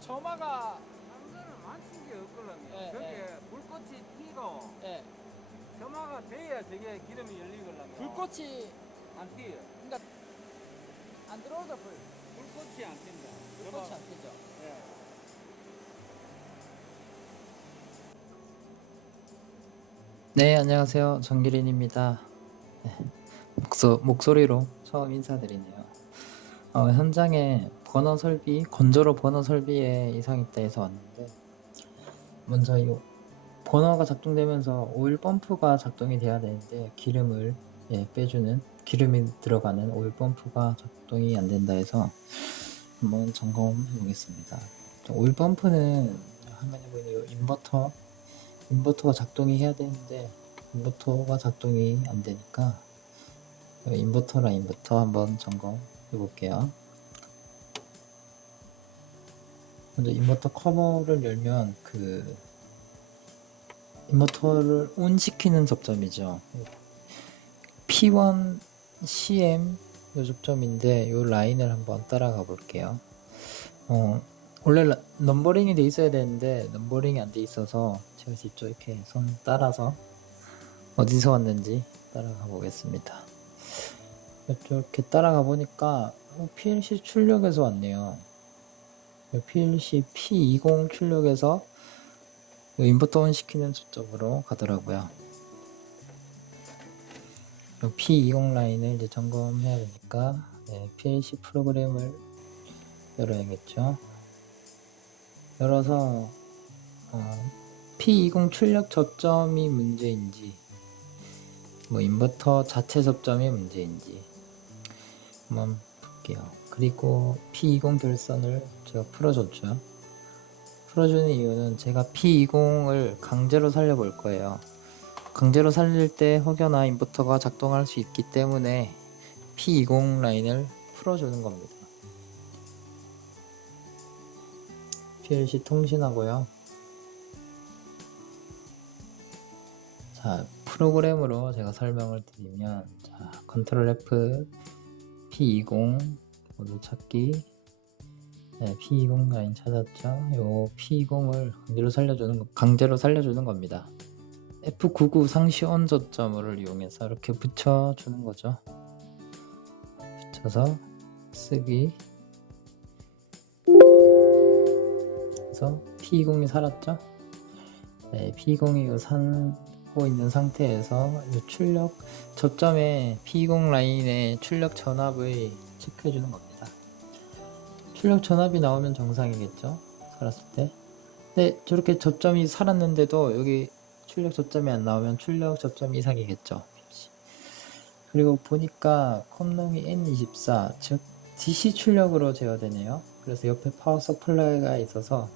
점화가 남자는 맞춘 게 없거든요. 예, 저게 불꽃이 튀고 예, 점화가 돼야 저게 기름이 열리거든요. 불꽃이 안 튀어요. 안 들어오죠 불. 불꽃이 안 튄다. 불꽃이 안 뜨죠. 예. 네, 안녕하세요. 정기린입니다. 네, 목소, 목소리로 처음 인사드리네요. 어, 현장에 버너 설비, 건조로 버너 설비에 이상이 있다 해서 왔는데, 먼저 이 버너가 작동되면서 오일 펌프가 작동이 돼야 되는데, 기름을 예, 빼주는, 기름이 들어가는 오일 펌프가 작동이 안 된다 해서 한번 점검해 보겠습니다. 오일 펌프는 화면에 보이는 이 인버터 인버터가 작동이 해야 되는데 인버터가 작동이 안 되니까 인버터 한번 점검해 볼게요. 먼저 인버터 커버를 열면 그 인버터를 온 시키는 접점이죠. P1 CM 요 접점인데 요 라인을 한번 따라가 볼게요. 어, 원래 라- 넘버링이 돼 있어야 되는데 넘버링이 안 돼 있어서 제가 직접 이렇게 손 따라서 어디서 왔는지 따라가 보겠습니다. 이렇게 따라가 보니까 어, PLC 출력에서 왔네요. PLC P20 출력에서 이 인버터 온 시키는 저쪽으로 가더라고요. 이 P20 라인을 이제 점검해야 되니까 네, PLC 프로그램을 열어야겠죠. 열어서 어, P20 출력 접점이 문제인지 뭐 인버터 자체 접점이 문제인지 한번 볼게요. 그리고 P20 결선을 제가 풀어줬죠. 풀어주는 이유는 제가 P20을 강제로 살려볼 거예요. 강제로 살릴 때 혹여나 인버터가 작동할 수 있기 때문에 P20 라인을 풀어주는 겁니다. PLC 통신하고요. 자, 프로그램으로 제가 설명을 드리면, 자, 컨트롤 F, P20 모두 찾기. 네, P20 라인 찾았죠. 요 P20을 강제로 살려주는 거- 강제로 살려주는 겁니다. F99 상시 온 저점을 이용해서 이렇게 붙여주는 거죠. 붙여서 쓰기. 그래서 P20이 살았죠. 네, P20이 산 고 있는 상태에서 이 출력 접점에 P20 라인의 출력 전압을 체크해 주는 겁니다. 출력 전압이 나오면 정상이겠죠. 살았을 때. 네, 저렇게 접점이 살았는데도 여기 출력 접점이 안 나오면 출력 접점 이상이겠죠. 그리고 보니까 컴놈이 N24, 즉 DC 출력으로 제어되네요. 그래서 옆에 파워 서플라이가 있어서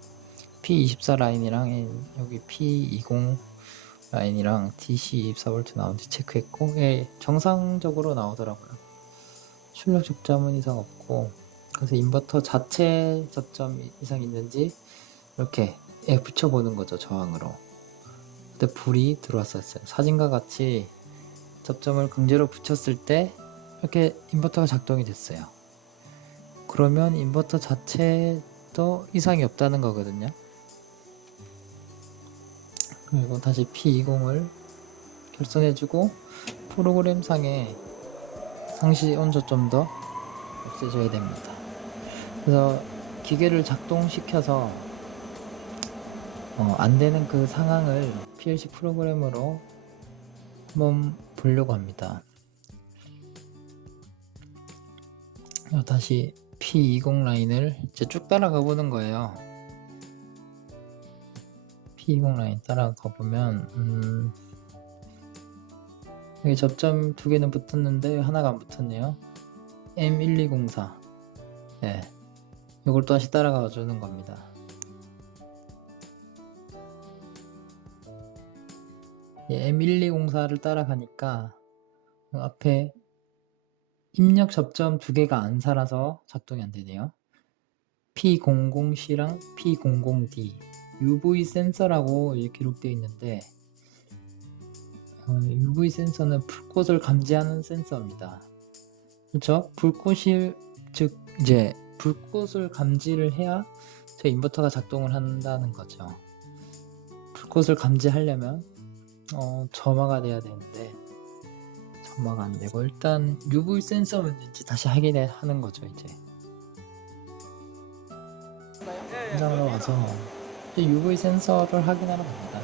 P24 라인이랑 여기 P20 라인이랑 DC 24V 나오는지 체크했고 예, 정상적으로 나오더라고요. 출력 접점은 이상 없고 그래서 인버터 자체 접점 이상 있는지 이렇게 예, 붙여보는 거죠 저항으로. 근데 불이 들어왔었어요. 사진과 같이 접점을 강제로 붙였을 때 이렇게 인버터가 작동이 됐어요. 그러면 인버터 자체도 이상이 없다는 거거든요. 그리고 다시 P20을 결선해주고 프로그램 상에 상시 온도 좀 더 없애줘야 됩니다. 그래서 기계를 작동시켜서 어, 안 되는 그 상황을 PLC 프로그램으로 한번 보려고 합니다. 어, 다시 P20 라인을 이제 쭉 따라가 보는 거예요. P20 라인 따라 가 보면 음, 여기 접점 두 개는 붙었는데 하나가 안 붙었네요. M1204. 네. 이걸 또 다시 따라가 주는 겁니다. 예, M1204를 따라가니까 그 앞에 입력 접점 두 개가 안 살아서 작동이 안 되네요. P00C랑 P00D UV 센서라고 기록되어 있는데 어, UV 센서는 불꽃을 감지하는 센서입니다. 그렇죠? 불꽃이 즉 이제 불꽃을 감지를 해야 저 인버터가 작동을 한다는 거죠. 불꽃을 감지하려면 어, 점화가 돼야 되는데 점화가 안 되고 일단 UV 센서 문제인지 다시 확인하는 거죠 이제 현장으로 와서 UV 센서를 확인하러 갑니다.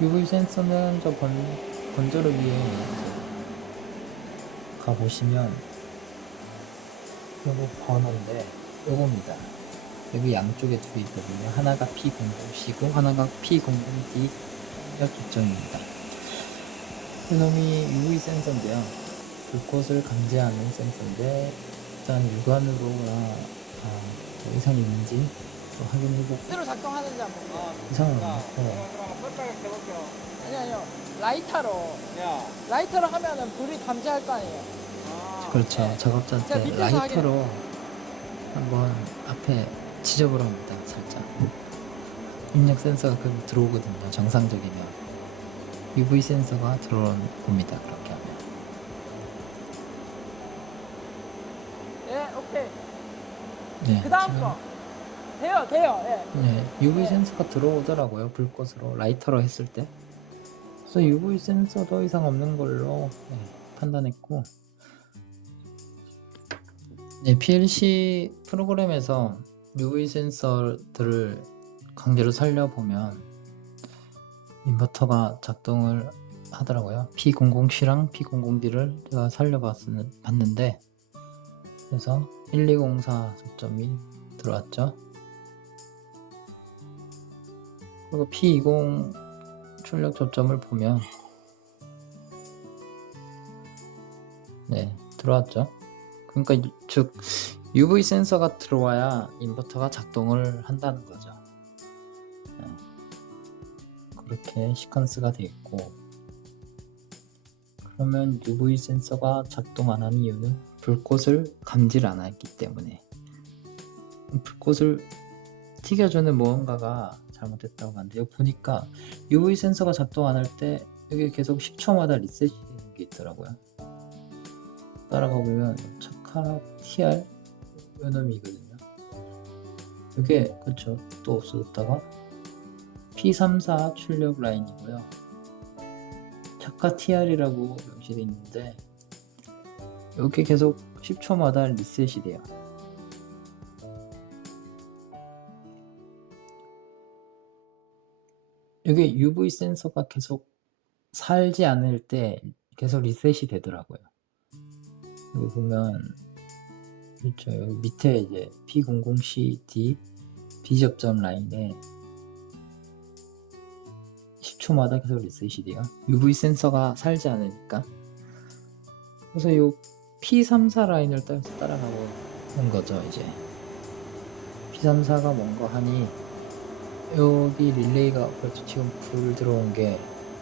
UV 센서는 저 번, 건조를 위에 가 보시면 요거 번호인데 요겁니다. 여기 양쪽에 둘이 있거든요. 하나가 P00C고 하나가 P00D 약조정입니다. 이놈이 UV 센서인데요. 불꽃을 감지하는 센서인데 일단 육안으로나 아, 뭐 이상이 있는지 또 확인해보고 그대로 작동하는지 한번. 아, 없고 그럼 펄딱 해볼게요. 아니 아니요. 라이터로 야, 라이터로 하면은 불이 감지할 거 아니에요. 아, 그렇죠. 작업자 제가 때 밑에서 라이터로 한번 앞에 지져보라 합니다. 살짝. 입력 센서가 그럼 들어오거든요. 정상적이면. UV 센서가 들어온 겁니다. 그렇게 하면. 예, 오케이. 네. 그 다음 지금, 거. 돼요, 돼요. 예. 네. UV 네. 센서가 들어오더라고요. 불꽃으로. 라이터로 했을 때. 그래서 UV 센서도 이상 없는 걸로 네, 판단했고. 네, PLC 프로그램에서 UV 센서들을 강제로 살려 보면 인버터가 작동을 하더라고요. P00C랑 P00D를 제가 살려봤는데 그래서 1204 초점이 들어왔죠. 그리고 P20 출력 초점을 보면 네 들어왔죠. 그러니까 유- 즉 UV 센서가 들어와야 인버터가 작동을 한다는 거죠. 네. 그렇게 시퀀스가 되어 있고 그러면 UV 센서가 작동 안 하는 이유는 불꽃을 감지를 안 했기 때문에 불꽃을 튀겨주는 무언가가 잘못됐다고 하는데 여기 보니까 UV 센서가 작동 안 할 때 여기 계속 10초마다 리셋이 되는 게 있더라고요. 따라가 보면 차카 TR 요 놈이거든요. 이게 그쵸 또 없어졌다가 P34 출력 라인이고요. 차카 TR이라고 명시되어 있는데 이게 계속 10초마다 리셋이 돼요. 이게 UV 센서가 계속 살지 않을 때 계속 리셋이 되더라고요. 여기 보면 그렇죠. 여기 밑에 이제 P00CD 비접점 라인에 10초마다 계속 리셋이 돼요. UV 센서가 살지 않으니까. 그래서 요 P34 라인을 따라서 따라가고 있는 거죠, 이제. P34가 뭔가 하니 여기 릴레이가 그렇죠. 지금 불 들어온 게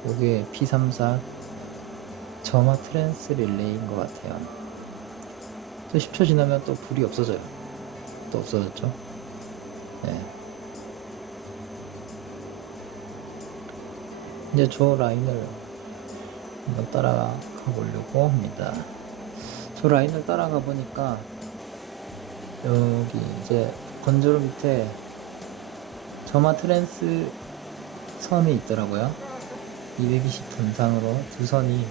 여기에 P34 점화 트랜스 릴레이인 것 같아요. 또 10초 지나면 또 불이 없어져요. 또 없어졌죠. 네. 이제 저 라인을 한번 따라가 보려고 합니다. 저 라인을 따라가 보니까 여기 이제 건조로 밑에 점화 트랜스 선이 있더라고요. 220 분상으로 두 선이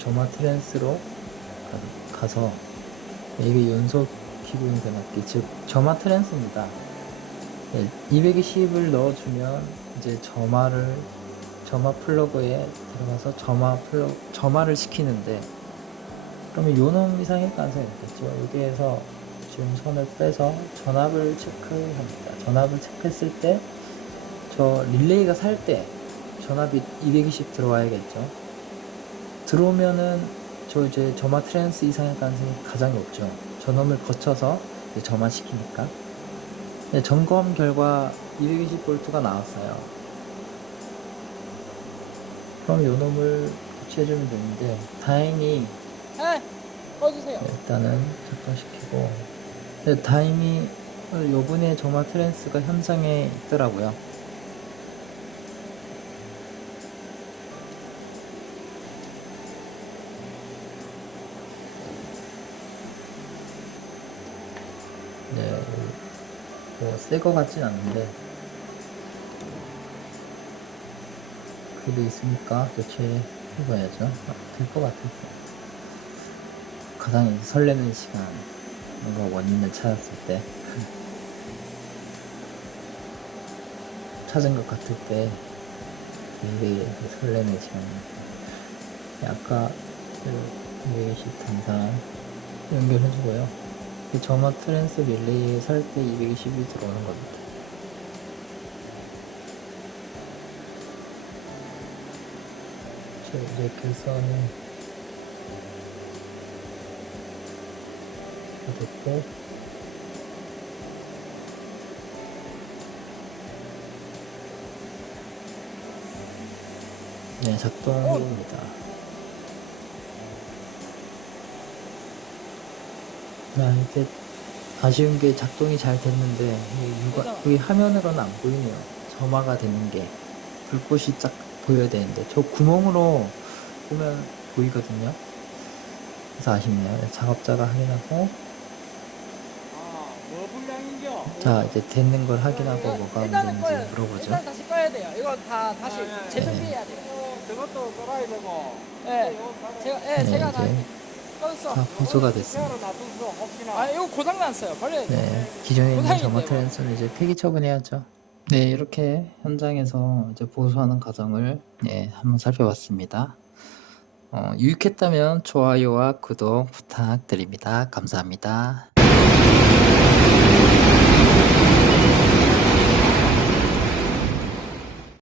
점화 트랜스로 가- 가서 이게 연속 기구인 대맞기 즉 점화 트랜스입니다. 220을 넣어주면 이제 점화를 점화 플러그에 들어가서 점화 플러 점화를 시키는데 그러면 요놈 이상일 가능성이 있겠죠. 여기에서 지금 선을 빼서 전압을 체크합니다. 전압을 체크했을 때 저 릴레이가 살 때 전압이 220 들어와야겠죠. 들어오면은 저 이제 점화 트랜스 이상일 가능성이 가장 높죠. 저놈을 거쳐서 점화시키니까. 네, 점검 결과 220V가 나왔어요. 그럼 요 놈을 교체해주면 되는데 다행히 예. 꺼주세요. 네, 일단은 작동시키고 근데 다행히 요번에 점화 트랜스가 현상에 있더라고요. 네, 뭐새거 같진 않은데 그래도 있으니까 교체해봐야죠. 될 것 같아서 가장 설레는 시간 뭔가 원인을 찾았을 때 찾은 것 같을 때 굉장히 설레는 시간입니다. 아까 그 220 단상 연결해주고요. 그 점화 트랜스 릴레이 살때 220이 들어오는 겁니다. 저 이렇게 해서는 다 됐고 네 작동입니다. 야, 이게 아쉬운 게 작동이 잘 됐는데? 여기 화면으로는 안 보이네요. 점화가 되는 게 불꽃이 쫙 보여야 되는데 저 구멍으로 보면 보이거든요. 그래서 아쉽네요. 작업자가 확인하고 아? 자 이제 되는 걸 확인하고 뭐가 일단은 문제인지 물어보죠. 일단 다시 꺼야 돼요. 이거 다 다시 아, 예. 재정비해야 돼요. 어, 저것도 끌어야 되고. 예. 제가 예, 네, 제가 다 이제 꺼졌어. 다 보수가 됐습니다. 로 놔두소, 혹시나. 아, 이거 고장 났어요. 버려야 돼. 네, 기존에 있는 점화 있네, 트랜스는 이제 폐기 처분해야죠. 네, 이렇게 현장에서 이제 보수하는 과정을 네, 한번 살펴봤습니다. 어, 유익했다면 좋아요와 구독 부탁드립니다. 감사합니다.